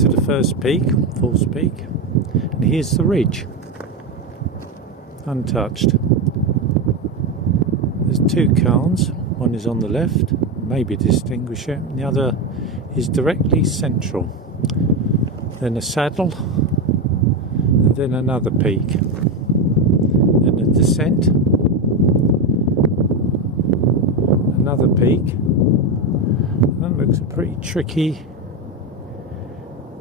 to the first peak, false peak, and here's the ridge, untouched. There's two cairns, one is on the left, maybe distinguish it, and the other is directly central. Then a saddle, and then another peak, then a descent, another peak. That looks pretty tricky.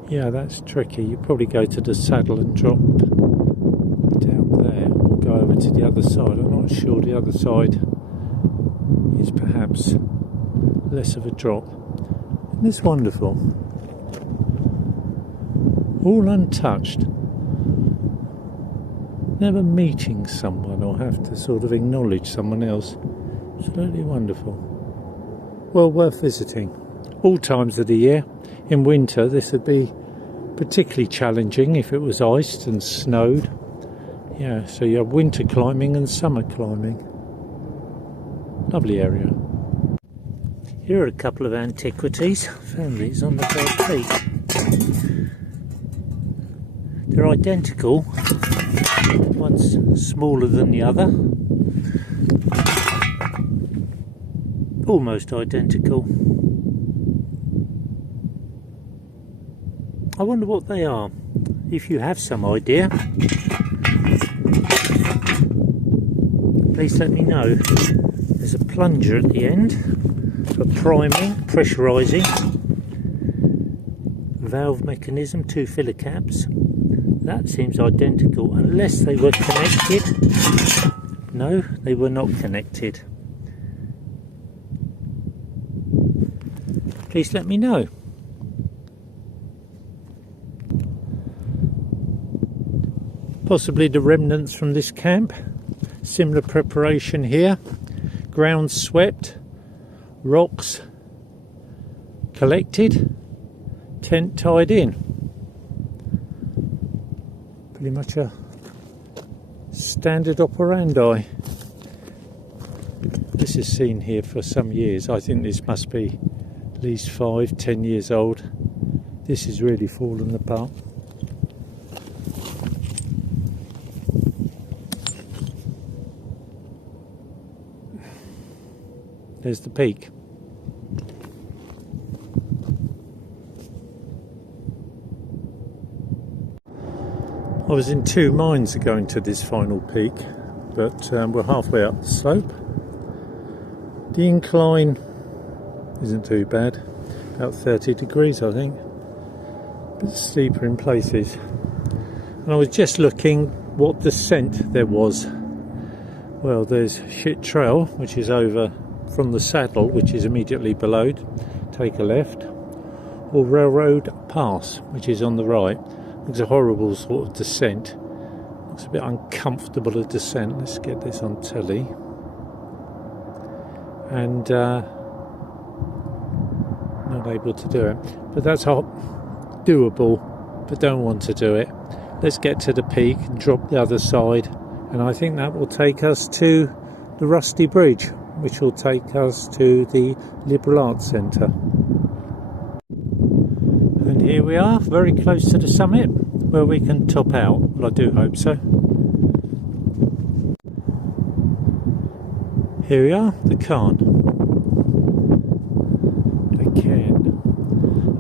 Yeah, that's tricky. You probably go to the saddle and drop down there, or go over to the other side. I'm not sure. The other side is perhaps less of a drop. And it's wonderful. All untouched. Never meeting someone or have to sort of acknowledge someone else. Absolutely wonderful. Well worth visiting. All times of the year. In winter this would be particularly challenging if it was iced and snowed. Yeah, so you have winter climbing and summer climbing. Lovely area. Here are a couple of antiquities. Found these on the third peak. They're identical. One's smaller than the other. Almost identical. I wonder what they are. If you have some idea, please let me know. There's a plunger at the end for priming, pressurising. Valve mechanism, 2 filler caps. That seems identical, unless they were connected. No, they were not connected. Please let me know. Possibly the remnants from this camp. Similar preparation here. Ground swept, rocks collected, tent tied in. Pretty much a standard operandi. This is seen here for some years. I think this must be at least 5-10 years old. This is really fallen apart. There's the peak. I was in two minds of going to this final peak, but we're halfway up the slope. The incline isn't too bad, about 30 degrees I think, a bit steeper in places. And I was just looking what descent there was. Well, there's Shit Trail, which is over from the saddle, which is immediately below, take a left, or Railroad Pass, which is on the right. It's a horrible sort of descent. Looks a bit uncomfortable a descent. Let's get this on telly. And not able to do it. But that's doable, but don't want to do it. Let's get to the peak and drop the other side. And I think that will take us to the Rusty Bridge, which will take us to the Liberal Arts Centre. And here we are, very close to the summit, where we can top out. Well, I do hope so. Here we are, the cairn. A cairn.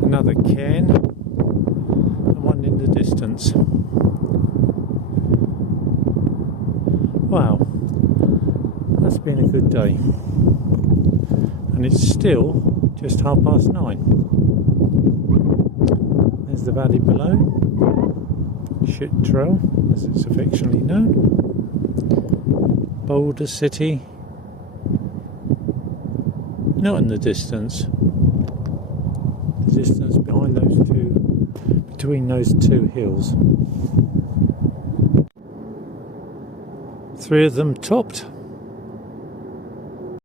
Another cairn. And one in the distance. Wow. That's been a good day. And it's still just 9:30. There's the valley below. Shit Trail, as it's affectionately known. Boulder City. Not in the distance. The distance behind those two, between those two hills. 3 of them topped.